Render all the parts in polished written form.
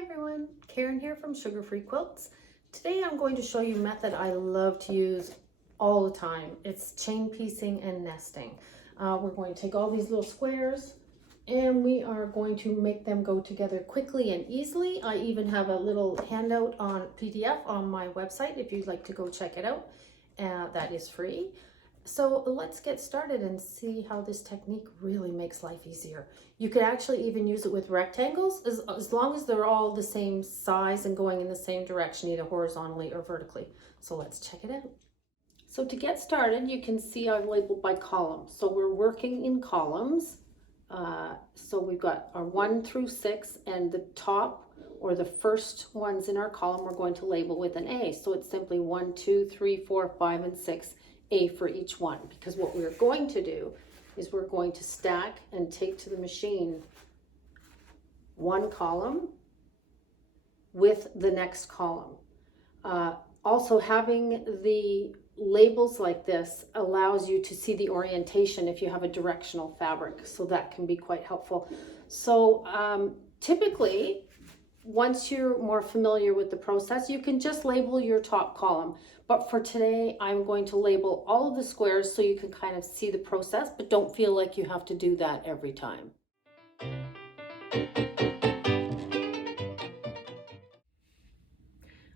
everyone, Karen here from Sugar Free Quilts. Today I'm going to show you a method I love to use all the time. It's chain piecing and nesting. We're going to take all these little squares and we are going to make them go together quickly and easily. I even have a little handout on PDF on my website if you'd like to go check it out. That is free. So let's get started and see how this technique really makes life easier. You could actually even use it with rectangles as long as they're all the same size and going in the same direction, either horizontally or vertically. So let's check it out. So to get started, you can see I've labeled by column. So we're working in columns. So we've got our 1 through 6, and the top or the first ones in our column we're going to label with an A. So it's simply 1, 2, 3, 4, 5, and 6. A for each one, because what we're going to do is we're going to stack and take to the machine one column with the next column. Also, having the labels like this allows you to see the orientation if you have a directional fabric, so that can be quite helpful. So typically, once you're more familiar with the process, you can just label your top column. But for today, I'm going to label all of the squares so you can kind of see the process, but don't feel like you have to do that every time.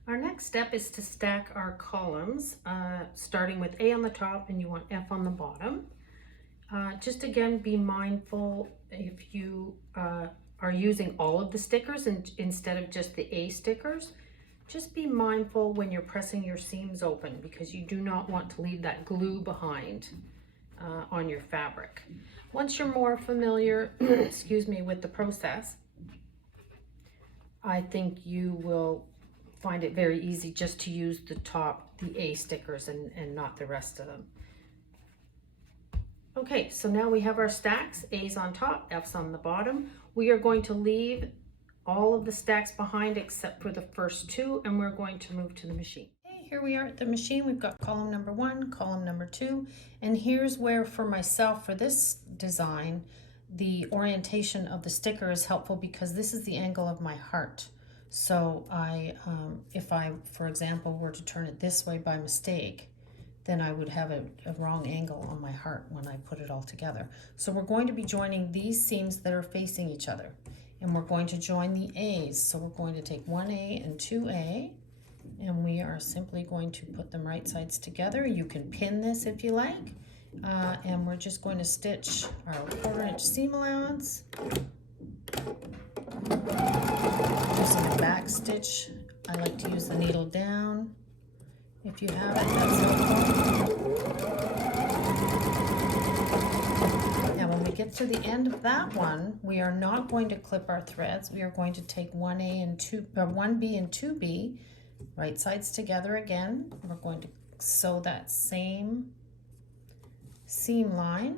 Our next step is to stack our columns, starting with A on the top and you want F on the bottom. Just again, be mindful if you are using all of the stickers instead of just the A stickers. Just be mindful when you're pressing your seams open, because you do not want to leave that glue behind on your fabric. Once you're more familiar, excuse me, with the process, I think you will find it very easy just to use the A stickers and not the rest of them. Okay, so now we have our stacks, A's on top, F's on the bottom. We are going to leave all of the stacks behind except for the first two, and we're going to move to the machine. Okay, here we are at the machine. We've got column number 1, column number 2, and here's where for myself, for this design, the orientation of the sticker is helpful because this is the angle of my heart. So if I, for example, were to turn it this way by mistake, then I would have a wrong angle on my heart when I put it all together. So we're going to be joining these seams that are facing each other. And we're going to join the A's. So we're going to take 1A and 2A, and we are simply going to put them right sides together. You can pin this if you like. And we're just going to stitch our 1/4 inch seam allowance. Using a back stitch. I like to use the needle down. If you have it, that's helpful. Now when we get to the end of that one, we are not going to clip our threads. We are going to take 1B and 2B, right sides together again. We're going to sew that same seam line.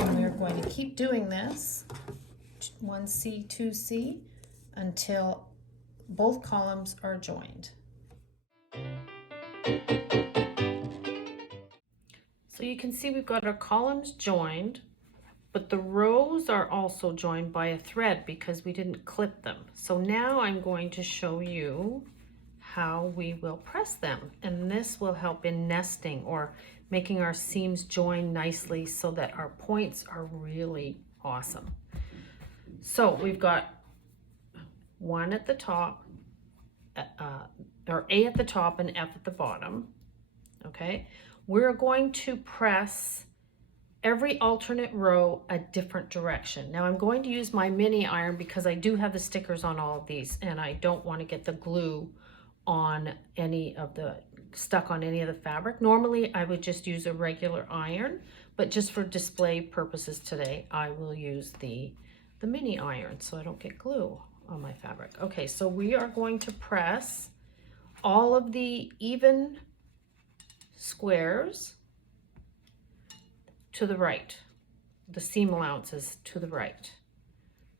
And we're going to keep doing this, 1C, 2C, until both columns are joined. So you can see we've got our columns joined, but the rows are also joined by a thread because we didn't clip them. So now I'm going to show you how we will press them, and this will help in nesting or making our seams join nicely so that our points are really awesome. So we've got 1 at the top, or A at the top and F at the bottom. Okay, we're going to press every alternate row a different direction. Now I'm going to use my mini iron because I do have the stickers on all of these and I don't want to get the glue on stuck on any of the fabric. Normally I would just use a regular iron, but just for display purposes today, I will use the mini iron so I don't get glue on my fabric. Okay, so we are going to press all of the even squares to the right, the seam allowances to the right.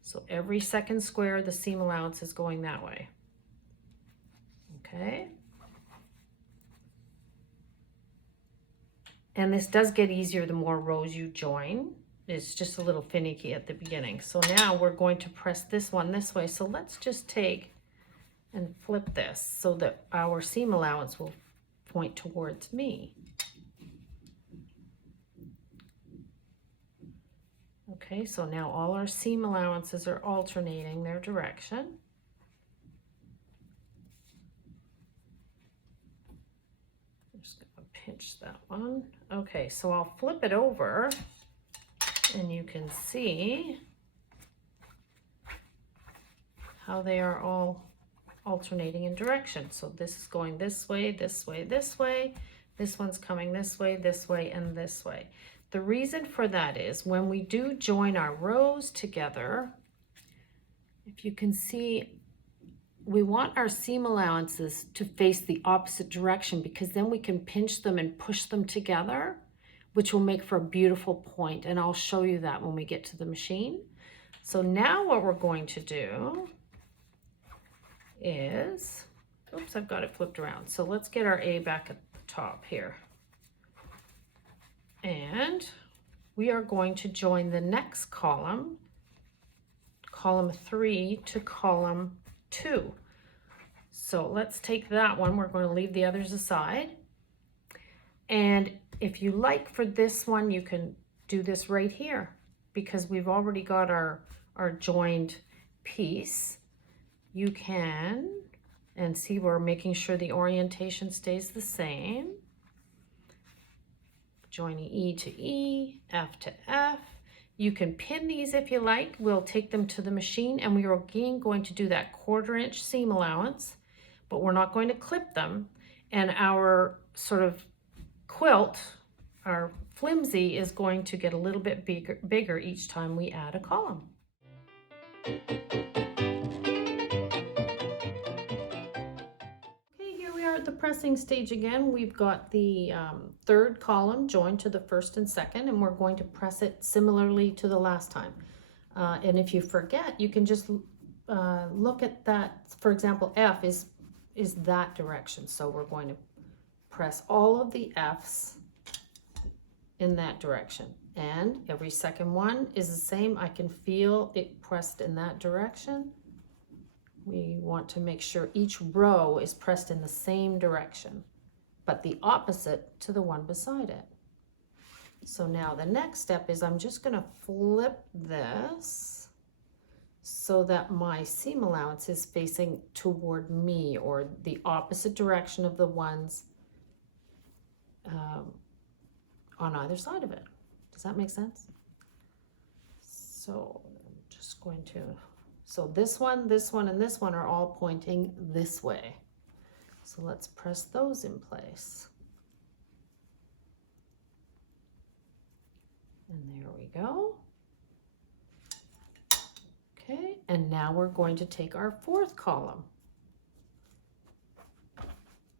So every second square, the seam allowance is going that way. Okay. And this does get easier the more rows you join. It's just a little finicky at the beginning. So now we're going to press this one this way. So let's just take and flip this so that our seam allowance will point towards me. Okay, so now all our seam allowances are alternating their direction. I'm just gonna pinch that one. Okay, so I'll flip it over and you can see how they are all alternating in direction. So this is going this way, this way, this way. This one's coming this way, and this way. The reason for that is when we do join our rows together, if you can see, we want our seam allowances to face the opposite direction because then we can pinch them and push them together, which will make for a beautiful point. And I'll show you that when we get to the machine. So now what we're going to do is, oops, I've got it flipped around. So let's get our A back at the top here. And we are going to join the next column, column 3 to column 2. So let's take that one. We're going to leave the others aside. And if you like for this one, you can do this right here because we've already got our joined piece. You can, and see we're making sure the orientation stays the same. Joining E to E, F to F. You can pin these if you like. We'll take them to the machine and we are again going to do that 1/4 inch seam allowance, but we're not going to clip them. And our sort of quilt, our flimsy, is going to get a little bit bigger each time we add a column. At the pressing stage again, we've got the 3rd column joined to the 1st and 2nd, and we're going to press it similarly to the last time. And if you forget, you can just look at that. For example, F is that direction, so we're going to press all of the F's in that direction, and every second one is the same. I can feel it pressed in that direction. We want to make sure each row is pressed in the same direction, but the opposite to the one beside it. So now the next step is I'm just going to flip this so that my seam allowance is facing toward me, or the opposite direction of the ones on either side of it. Does that make sense? So I'm just going to... So this one, and this one are all pointing this way. So let's press those in place. And there we go. Okay, and now we're going to take our 4th column.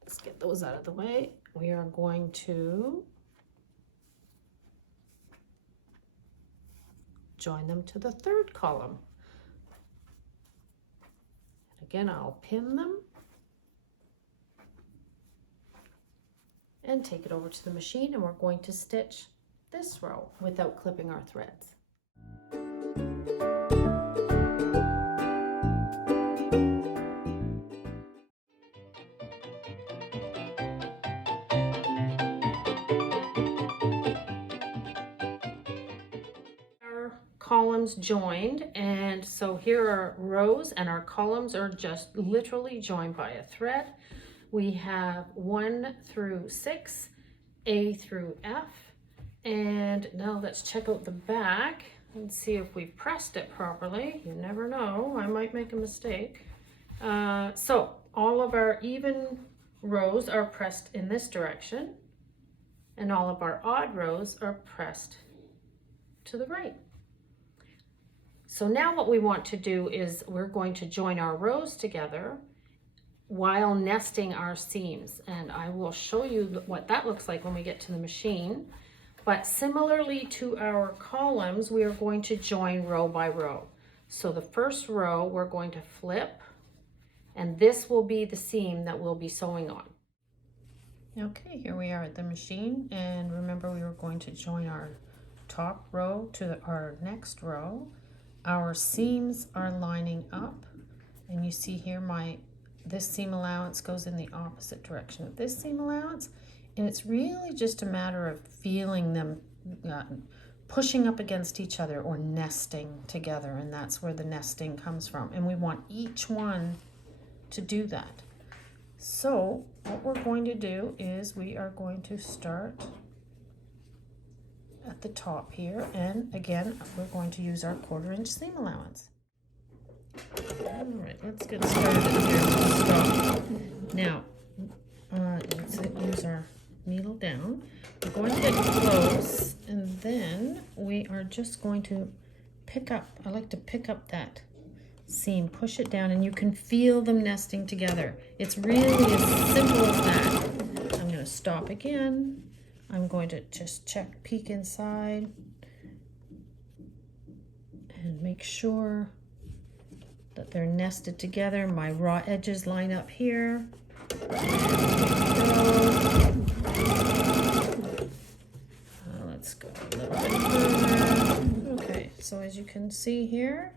Let's get those out of the way. We are going to join them to the 3rd column. Again, I'll pin them and take it over to the machine, and we're going to stitch this row without clipping our threads. Columns joined, and so here are rows and our columns are just literally joined by a thread. We have 1 through 6, A through F, and now let's check out the back and see if we've pressed it properly. You never know, I might make a mistake. So all of our even rows are pressed in this direction, and all of our odd rows are pressed to the right. So now what we want to do is we're going to join our rows together while nesting our seams. And I will show you what that looks like when we get to the machine. But similarly to our columns, we are going to join row by row. So the first row we're going to flip, and this will be the seam that we'll be sewing on. Okay, here we are at the machine, and remember we were going to join our top row to our next row. Our seams are lining up, and you see here this seam allowance goes in the opposite direction of this seam allowance, and it's really just a matter of feeling them pushing up against each other or nesting together, and that's where the nesting comes from, and we want each one to do that. So what we're going to do is we are going to start at the top here, and again we're going to use our 1/4 inch seam allowance. All right, let's get started here. Stop. Now let's use our needle down. We're going to get close, and then we are just going to pick up. I like to pick up that seam, push it down, and you can feel them nesting together. It's really as simple as that. I'm going to stop again. I'm going to just peek inside and make sure that they're nested together. My raw edges line up here. Let's go a little bit further. Okay, so as you can see here,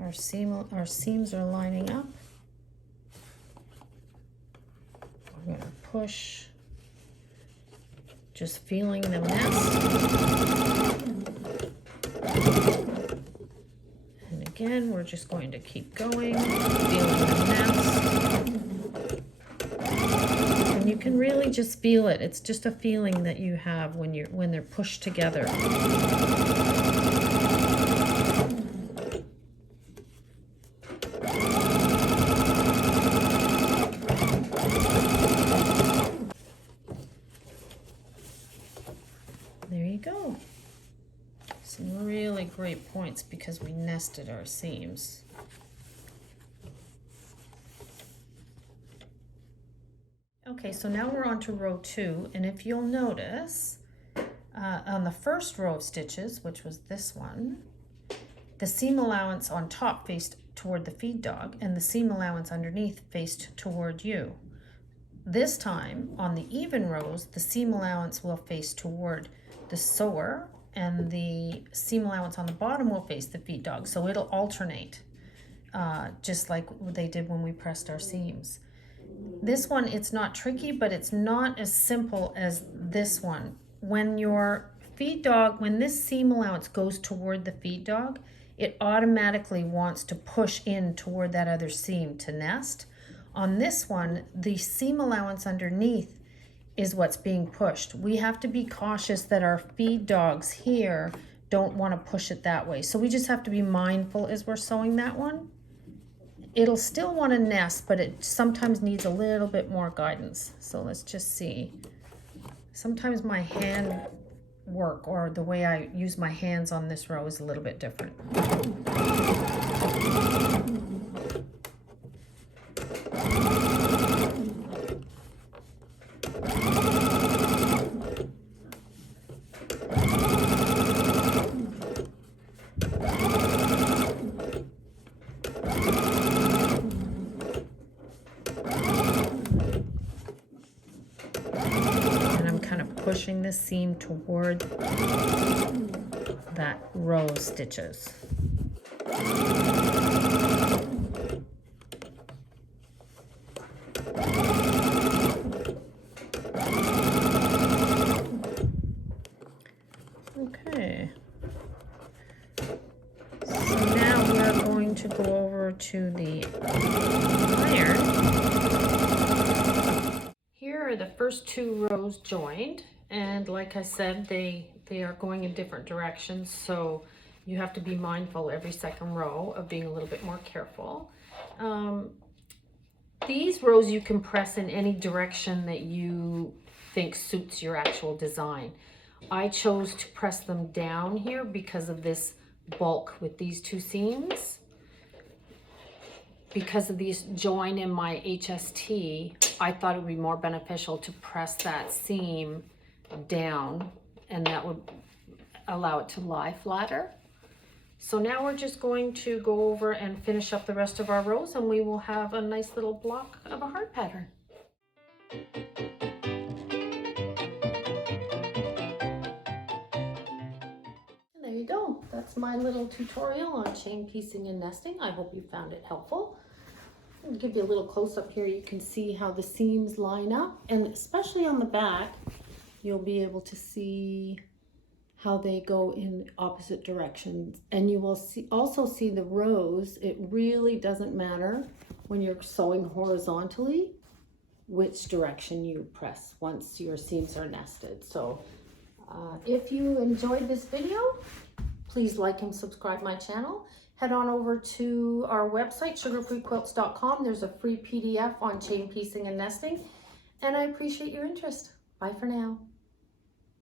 our seams are lining up. I'm going to push, just feeling them nest. And again, we're just going to keep going, feeling them nest. And you can really just feel it. It's just a feeling that you have when they're pushed together. There you go. Some really great points because we nested our seams. Okay, so now we're on to row 2, and if you'll notice, on the first row of stitches, which was this one, the seam allowance on top faced toward the feed dog, and the seam allowance underneath faced toward you. This time, on the even rows, the seam allowance will face toward the sewer, and the seam allowance on the bottom will face the feed dog. So it'll alternate, just like they did when we pressed our seams. This one, it's not tricky, but it's not as simple as this one. When this seam allowance goes toward the feed dog, it automatically wants to push in toward that other seam to nest. On this one, the seam allowance underneath is what's being pushed. We have to be cautious that our feed dogs here don't want to push it that way. So we just have to be mindful as we're sewing that one. It'll still want to nest, but it sometimes needs a little bit more guidance. So let's just see. Sometimes my hand work or the way I use my hands on this row is a little bit different. Pushing this seam toward that row of stitches. Okay. So now we're going to go over to the iron. Here are the first 2 rows joined. And like I said, they are going in different directions, so you have to be mindful every second row of being a little bit more careful. These rows you can press in any direction that you think suits your actual design. I chose to press them down here because of this bulk with these 2 seams. Because of these join in my HST, I thought it would be more beneficial to press that seam down, and that would allow it to lie flatter. So now we're just going to go over and finish up the rest of our rows, and we will have a nice little block of a heart pattern. There you go. That's my little tutorial on chain piecing and nesting. I hope you found it helpful. I'll give you a little close up here. You can see how the seams line up, and especially on the back, you'll be able to see how they go in opposite directions. And you will also see the rows. It really doesn't matter when you're sewing horizontally which direction you press once your seams are nested. So if you enjoyed this video, please like and subscribe my channel. Head on over to our website, sugarfreequilts.com. There's a free PDF on chain piecing and nesting. And I appreciate your interest. Bye for now.